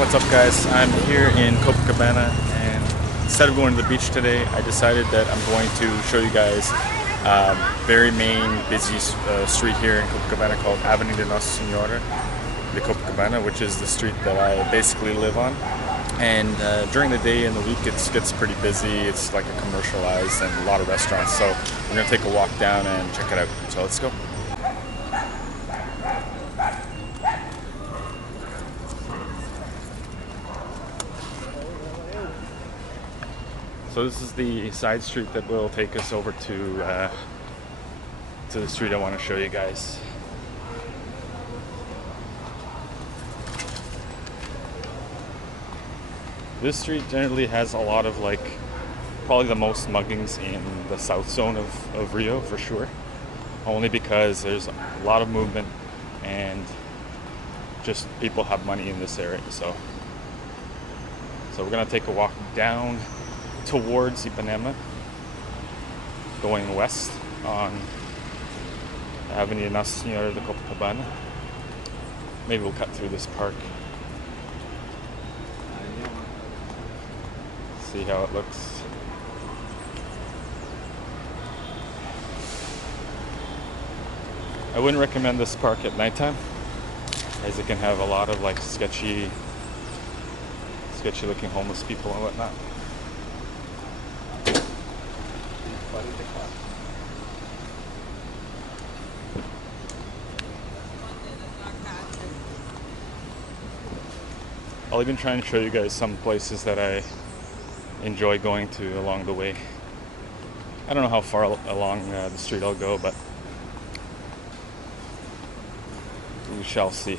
What's up, guys? I'm here in Copacabana, and instead of going to the beach today, I decided that I'm going to show you guys very main busy street here in Copacabana called Avenida Nossa Senhora de Copacabana, which is the street that I basically live on. And during the day and the week, it gets pretty busy. It's like a commercialized and a lot of restaurants. So we're gonna take a walk down and check it out. So let's go. So this is the side street that will take us over to the street I want to show you guys. This street generally has a lot of probably the most muggings in the south zone of Rio for sure. Only because there's a lot of movement and just people have money in this area. So we're gonna take a walk down towards Ipanema, going west on Avenida Nossa Senhora de Copacabana. Maybe we'll cut through this park. See how it looks. I wouldn't recommend this park at nighttime, as it can have a lot of sketchy looking homeless people and whatnot. I'll even try and show you guys some places that I enjoy going to along the way. I don't know how far along the street I'll go, but we shall see.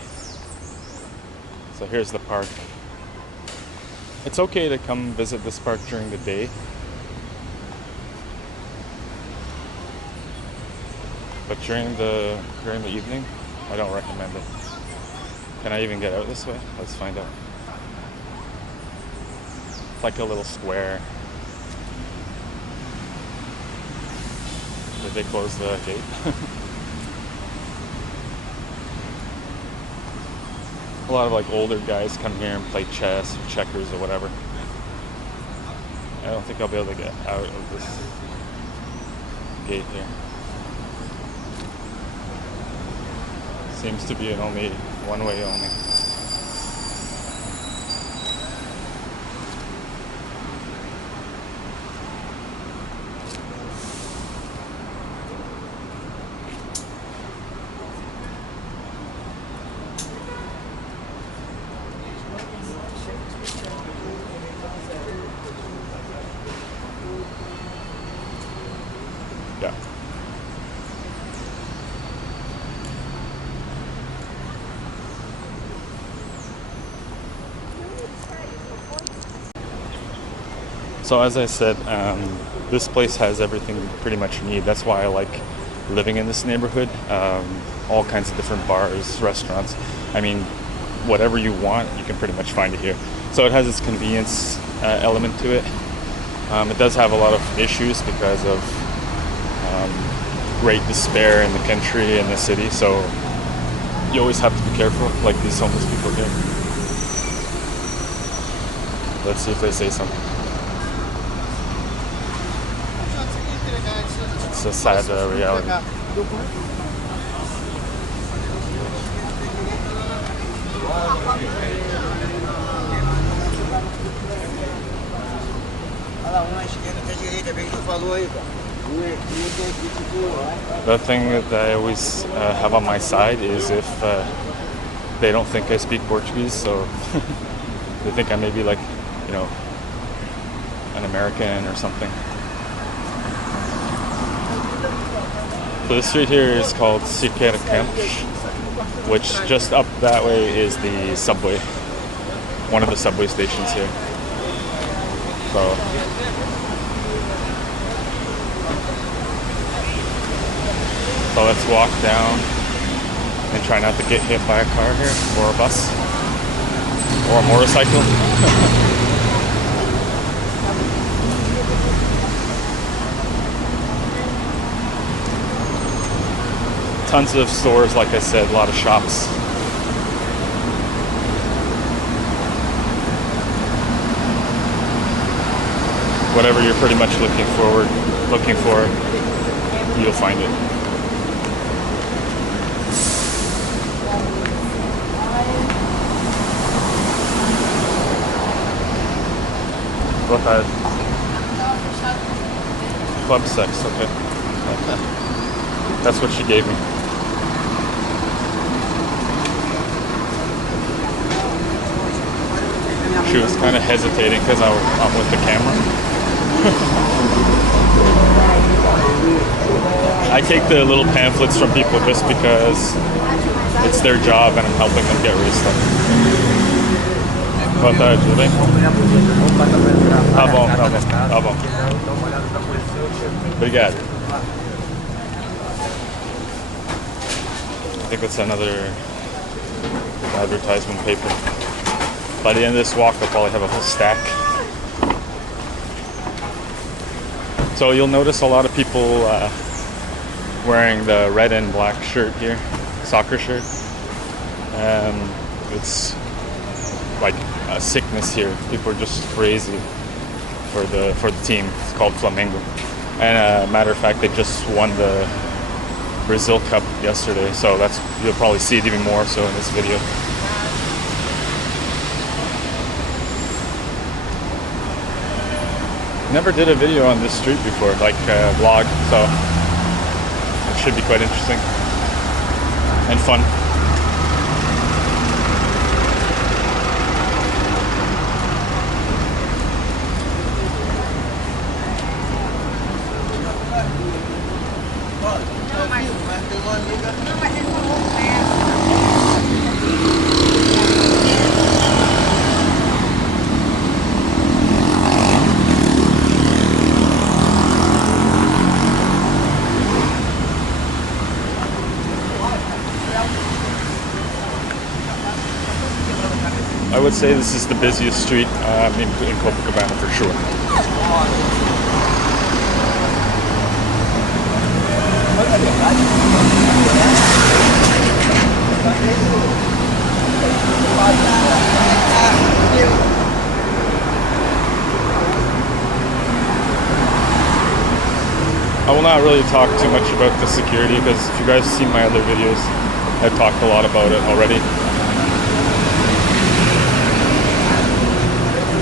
So here's the park. It's okay to come visit this park during the day, but during the evening, I don't recommend it. Can I even get out this way? Let's find out. It's like a little square. Did they close the gate? A lot of older guys come here and play chess or checkers or whatever. I don't think I'll be able to get out of this gate here. Seems to be an only one way only. Yeah. So as I said, this place has everything pretty much you need. That's why I like living in this neighborhood. All kinds of different bars, restaurants. I mean, whatever you want, you can pretty much find it here. So it has its convenience element to it. It does have a lot of issues because of great despair in the country and the city. So you always have to be careful, like these homeless people here. Let's see if they say something. It's a sad reality. The thing that I always have on my side is if they don't think I speak Portuguese, so they think I may be an American or something. So this street here is called Senhora, which just up that way is the subway, one of the subway stations here. So let's walk down and try not to get hit by a car here, or a bus, or a motorcycle. Tons of stores, like I said, a lot of shops. whatever you're pretty much looking for, you'll find it. Boa tarde. Club sex, okay. That's what she gave me. She was kind of hesitating because I'm with the camera. I take the little pamphlets from people just because it's their job and I'm helping them get raised up. Boa tarde, tudo bem? Tá bom, tá bom, tá bom. Obrigado. I think it's another advertisement paper. By the end of this walk, I'll probably have a whole stack. So you'll notice a lot of people wearing the red and black shirt here, soccer shirt. It's like a sickness here. People are just crazy for the team. It's called Flamengo. And matter of fact, they just won the Brazil Cup yesterday. So you'll probably see it even more so in this video. Never did a video on this street before, like a vlog, so it should be quite interesting and fun. I would say this is the busiest street in Copacabana for sure. I will not really talk too much about the security because if you guys have seen my other videos, I've talked a lot about it already.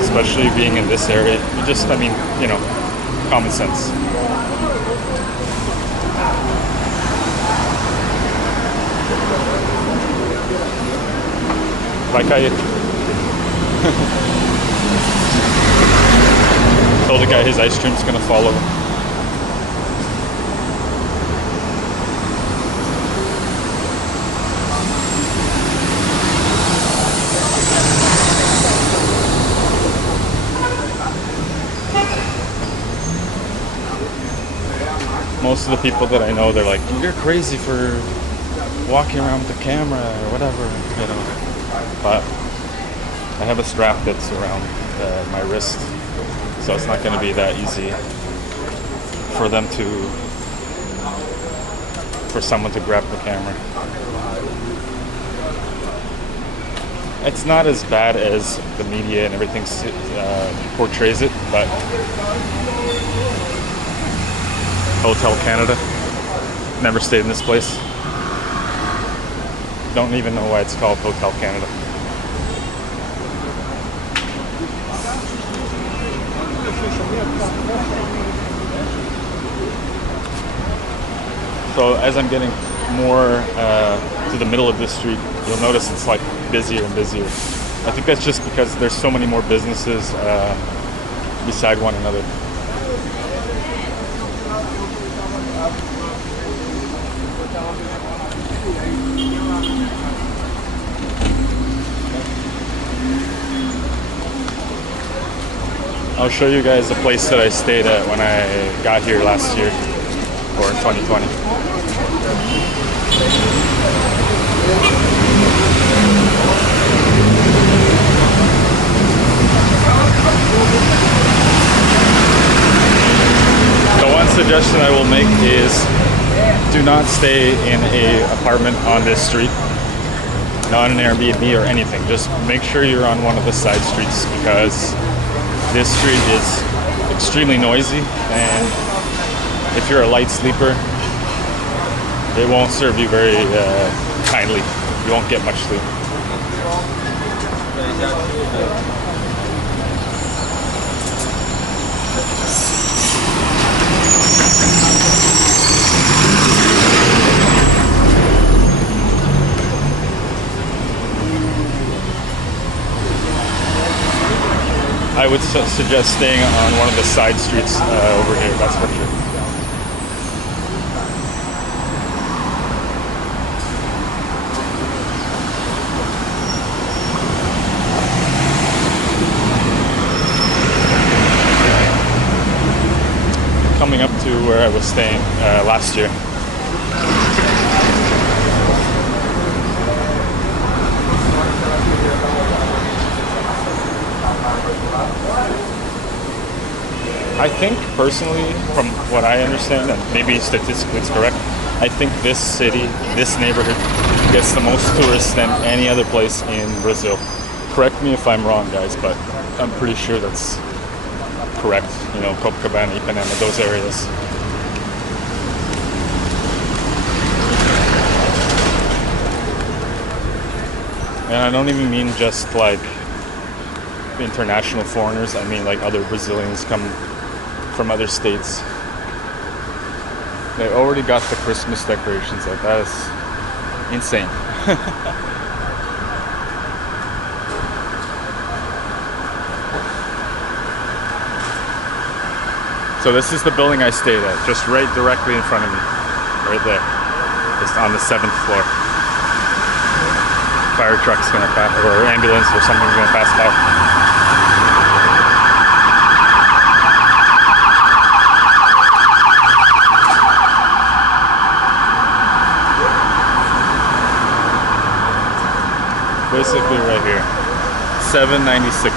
Especially being in this area, common sense. Like I told the guy his ice cream's gonna follow him. Most of the people that I know, they're like, "You're crazy for walking around with the camera or whatever," But I have a strap that's around my wrist, so it's not going to be that easy for someone to grab the camera. It's not as bad as the media and everything portrays it, but Hotel Canada. Never stayed in this place. Don't even know why it's called Hotel Canada. So as I'm getting more to the middle of this street, you'll notice it's like busier and busier. I think that's just because there's so many more businesses beside one another. I'll show you guys the place that I stayed at when I got here last year, or in 2020. The one suggestion I will make is do not stay in an apartment on this street, not an Airbnb or anything. Just make sure you're on one of the side streets because this street is extremely noisy, and if you're a light sleeper, it won't serve you very kindly. You won't get much sleep. I would suggest staying on one of the side streets over here, that's for sure. Coming up to where I was staying last year. I think personally, from what I understand, and maybe statistically it's correct, I think this city, this neighborhood, gets the most tourists than any other place in Brazil. Correct me if I'm wrong, guys, but I'm pretty sure that's correct. You know, Copacabana, Ipanema, those areas. And I don't even mean just like international foreigners. I mean like other Brazilians come from other states. They already got the Christmas decorations up. That is insane. So this is the building I stayed at, just right directly in front of me, right there. It's on the 7th floor. Fire truck's gonna pass, or ambulance or something's gonna pass by. Basically right here, 796.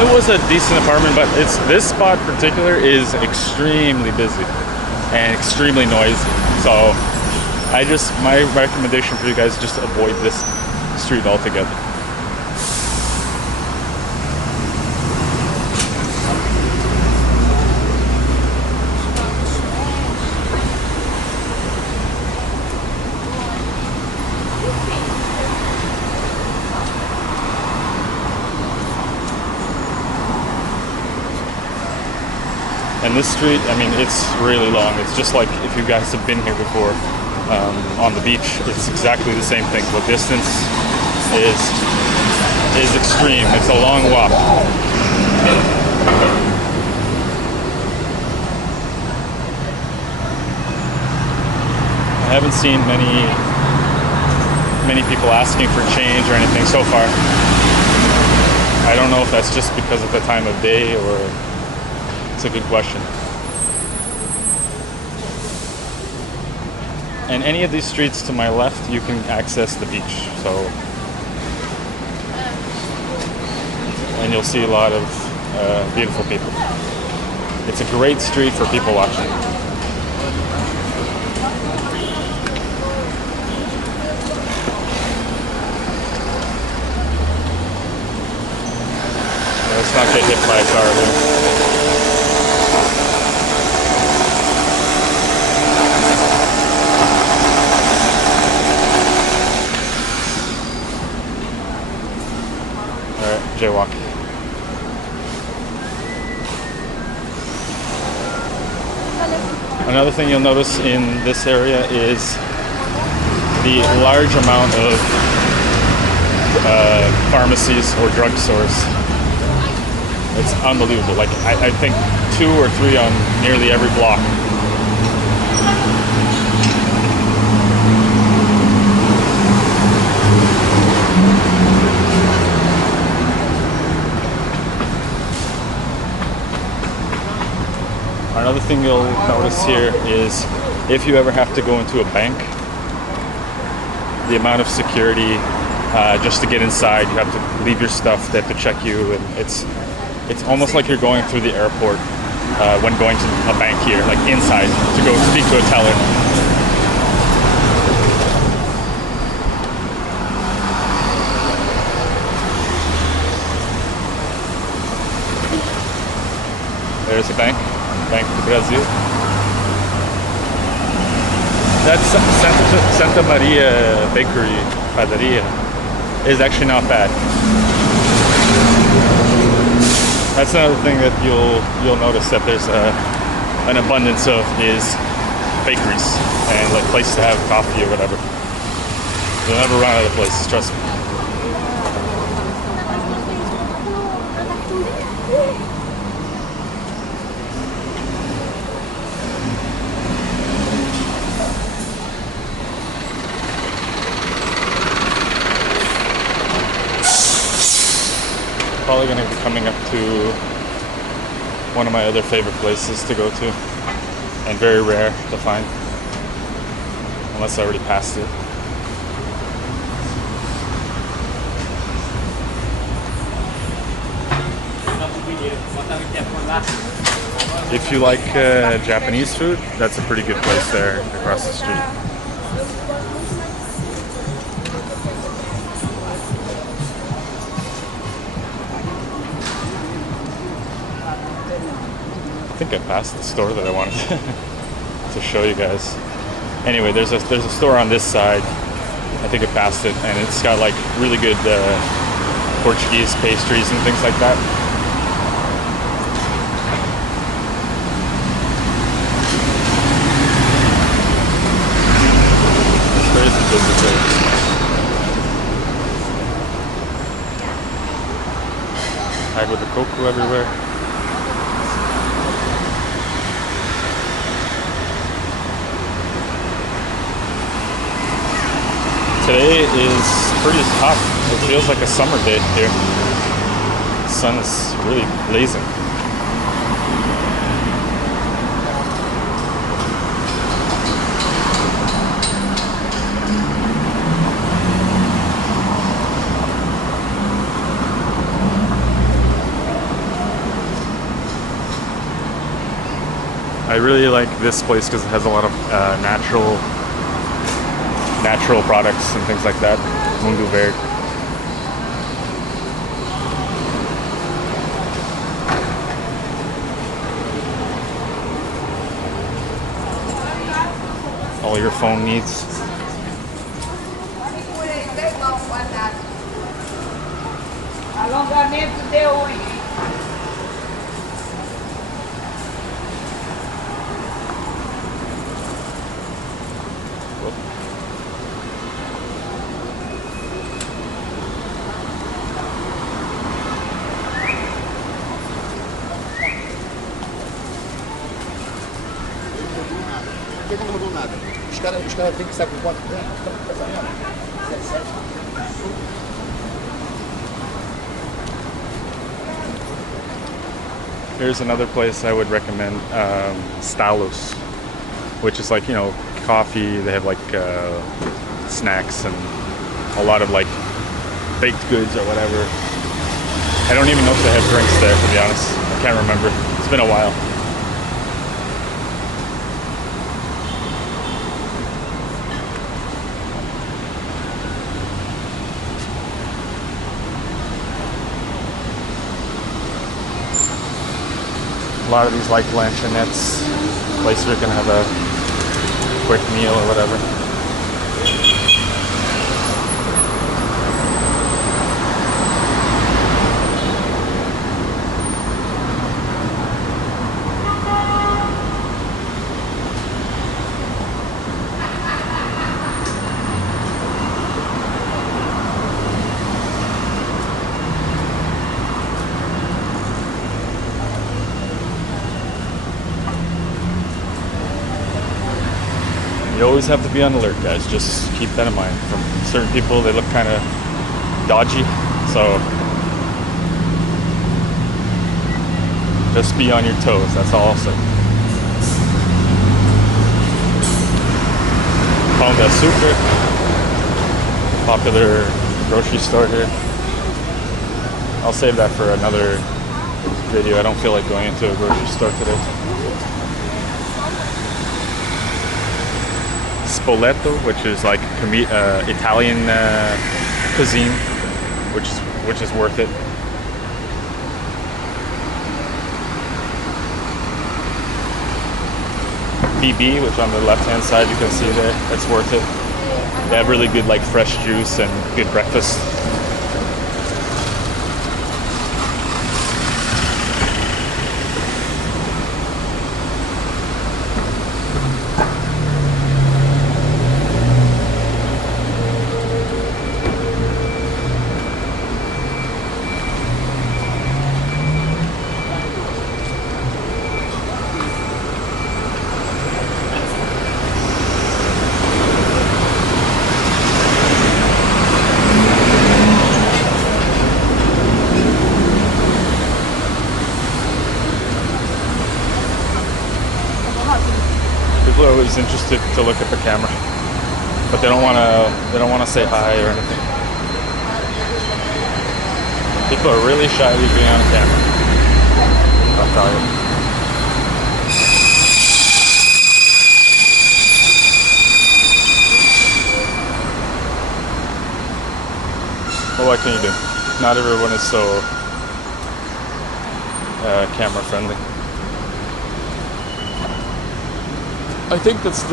It was a decent apartment, but this spot in particular is extremely busy and extremely noisy. So my recommendation for you guys is just avoid this street altogether. And this street, I mean, it's really long. It's just like if you guys have been here before on the beach, it's exactly the same thing. The distance is extreme. It's a long walk. I haven't seen many people asking for change or anything so far. I don't know if that's just because of the time of day or it's a good question. And any of these streets to my left, you can access the beach. So, and you'll see a lot of beautiful people. It's a great street for people watching. Let's not get hit by a car here. Jaywalk. Another thing you'll notice in this area is the large amount of pharmacies or drugstores. It's unbelievable. Like I think 2 or 3 on nearly every block. Another thing you'll notice here is if you ever have to go into a bank, the amount of security just to get inside, you have to leave your stuff, they have to check you, and it's almost like you're going through the airport when going to a bank here, like inside, to go speak to a teller. there's a bank, Bank do Brasil. That Santa Maria Bakery, Padaria, is actually not bad. That's another thing that you'll notice that there's an abundance of is bakeries and like places to have coffee or whatever. You'll never run out of places, trust me. Probably going to be coming up to one of my other favorite places to go to, and very rare to find, unless I already passed it. If you like Japanese food, that's a pretty good place there across the street. I think I passed the store that I wanted to show you guys. Anyway, there's a store on this side. I think I passed it, and it's got like really good Portuguese pastries and things like that. It's crazy busy there. Água de coco everywhere. Today is pretty hot. It feels like a summer day here. The sun is really blazing. I really like this place because it has a lot of natural products and things like that. Mundo Verde. All your phone needs. Alongamento de hoje. Não mudou nada. Os caras têm que saber quanto tempo. Here's another place I would recommend, Stalos, which is like, you know, coffee. They have like snacks and a lot of like baked goods or whatever. I don't even know if they have drinks there, to be honest. I can't remember. It's been a while. A lot of these like lanchonettes, places where you can have a quick meal or whatever. You always have to be on alert, guys. Just keep that in mind. From certain people, they look kind of dodgy, so just be on your toes. That's all I'll say. Pão de Açúcar, popular grocery store here. I'll save that for another video. I don't feel like going into a grocery store today. Spoleto, which is like Italian cuisine, which is worth it. BB, which on the left-hand side you can see there. It's worth it. They have really good like fresh juice and good breakfast. People are always interested to look at the camera, but they don't want to say hi or anything. People are really shy of being on camera. I'll tell you. Well, what can you do? Not everyone is so camera friendly. I think that's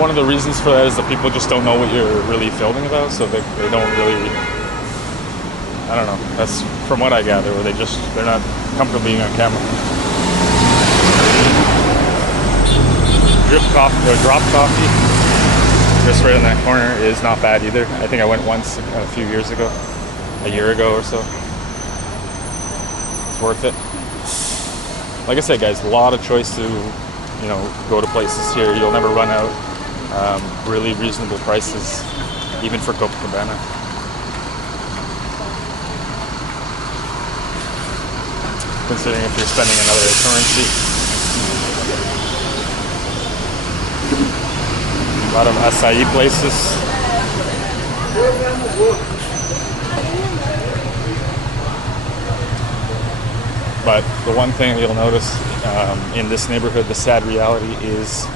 one of the reasons for that is that people just don't know what you're really filming about, so they don't really, I don't know, that's from what I gather, where they're not comfortable being on camera. Drop coffee, just right in that corner, is not bad either. I think I went once a few years ago, a year ago or so. It's worth it. Like I said, guys, a lot of choice to go to places here. You'll never run out. Really reasonable prices, even for Copacabana. Considering if you're spending another currency. A lot of acai places. But the one thing you'll notice in this neighborhood, the sad reality is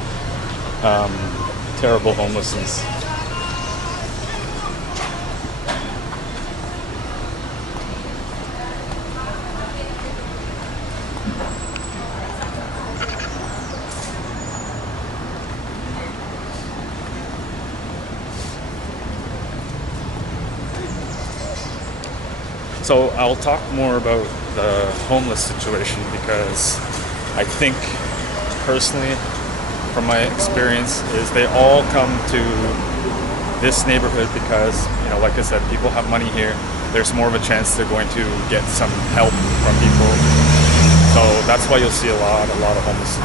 terrible homelessness. So I'll talk more about the homeless situation because I think personally, from my experience, is they all come to this neighborhood because, like I said, people have money here. There's more of a chance they're going to get some help from people. So that's why you'll see a lot of homeless,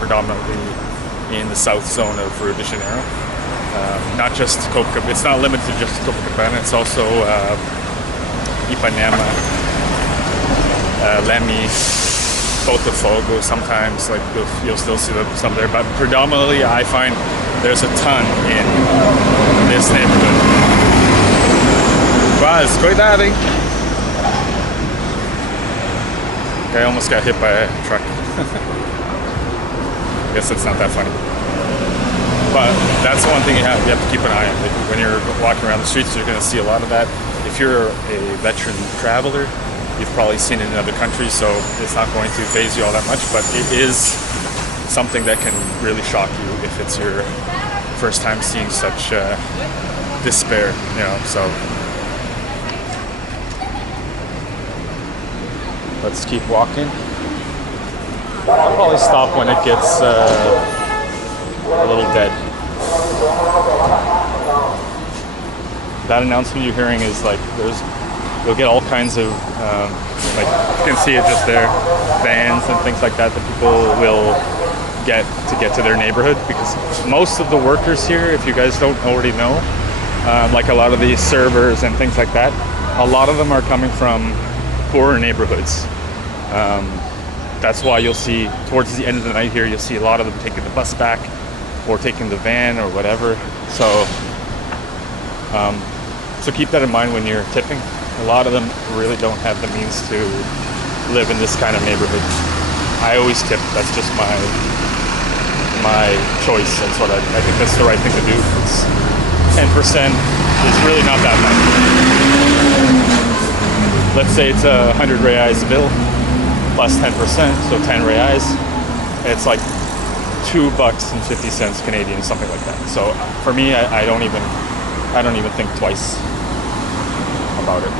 predominantly in the south zone of Rio de Janeiro. Not just Copacabana. It's not limited just to Copacabana. It's also Ipanema, Leme, Botafogo. Sometimes you'll still see some there, but predominantly I find there's a ton in this neighborhood. Quase, cuidado, hein? I almost got hit by a truck. I guess it's not that funny. But that's the one thing you have to keep an eye on. When you're walking around the streets, you're going to see a lot of that. If you're a veteran traveler, you've probably seen it in other countries, so it's not going to faze you all that much, but it is something that can really shock you if it's your first time seeing such despair, so let's keep walking. I'll probably stop when it gets a little dead. That announcement you're hearing is you'll get all kinds of, you can see it just there, vans and things like that people will get to their neighborhood, because most of the workers here, if you guys don't already know, like a lot of these servers and things like that, a lot of them are coming from poorer neighborhoods. That's why you'll see towards the end of the night here, you'll see a lot of them taking the bus back or taking the van or whatever. So keep that in mind when you're tipping. A lot of them really don't have the means to live in this kind of neighborhood. I always tip. That's just my choice. That's what I think that's the right thing to do. It's 10% is really not that much. Let's say it's a 100 reais bill plus 10%, so 10 reais. It's like $2.50 Canadian, something like that. So for me, I don't even think twice about it.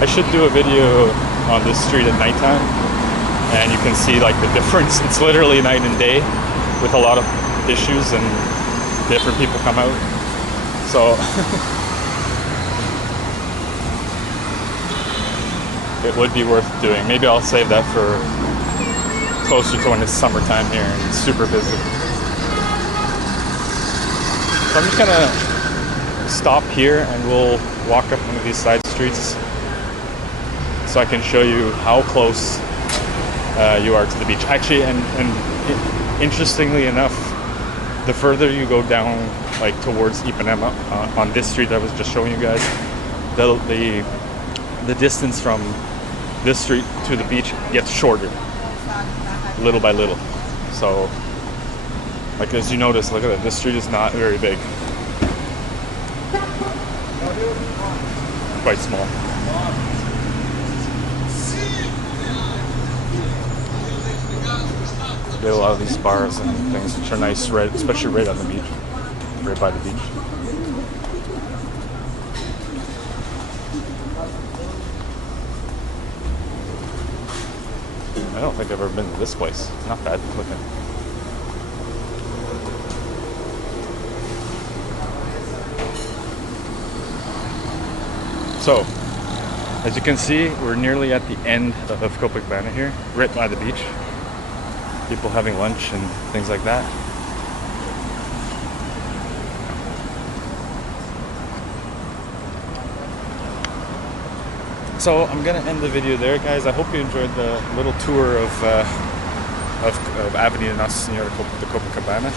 I should do a video on this street at nighttime, and you can see like the difference. It's literally night and day with a lot of issues, and different people come out. So it would be worth doing. Maybe I'll save that for closer to when it's summertime here and it's super busy. So I'm just gonna stop here and we'll walk up one of these side streets so I can show you how close you are to the beach. Actually, and interestingly enough, the further you go down, like towards Ipanema, on this street I was just showing you guys, the distance from this street to the beach gets shorter, little by little. So, like as you notice, look at it. This street is not very big. Quite small. Get a lot of these bars and things which are nice, right, especially right on the beach, right by the beach. I don't think I've ever been to this place. It's not bad looking. So, as you can see, we're nearly at the end of Copacabana here, right by the beach. People having lunch and things like that. So I'm gonna end the video there, guys. I hope you enjoyed the little tour of Avenida Nossa, Senhora, the Copacabana.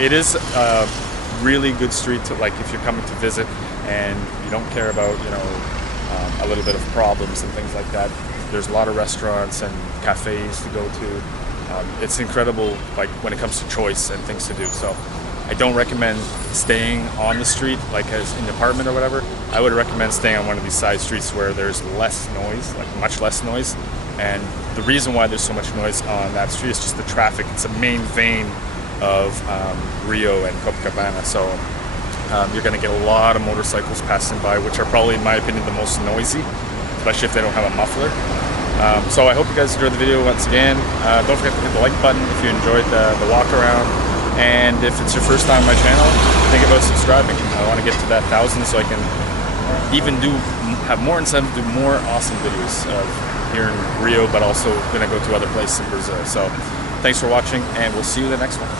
It is a really good street to, like, if you're coming to visit and you don't care about, you know, a little bit of problems and things like that. There's a lot of restaurants and cafes to go to. It's incredible, like when it comes to choice and things to do. So I don't recommend staying on the street, like as in the apartment or whatever. I would recommend staying on one of these side streets where there's less noise, like much less noise. And the reason why there's so much noise on that street is just the traffic. It's a main vein of Rio and Copacabana. So you're going to get a lot of motorcycles passing by, which are probably, in my opinion, the most noisy, especially if they don't have a muffler. So I hope you guys enjoyed the video once again. Don't forget to hit the like button if you enjoyed the walk around. And if it's your first time on my channel, think about subscribing. I want to get to that 1,000 so I can even have more incentive to do more awesome videos here in Rio, but also going to go to other places in Brazil. So thanks for watching, and we'll see you in the next one.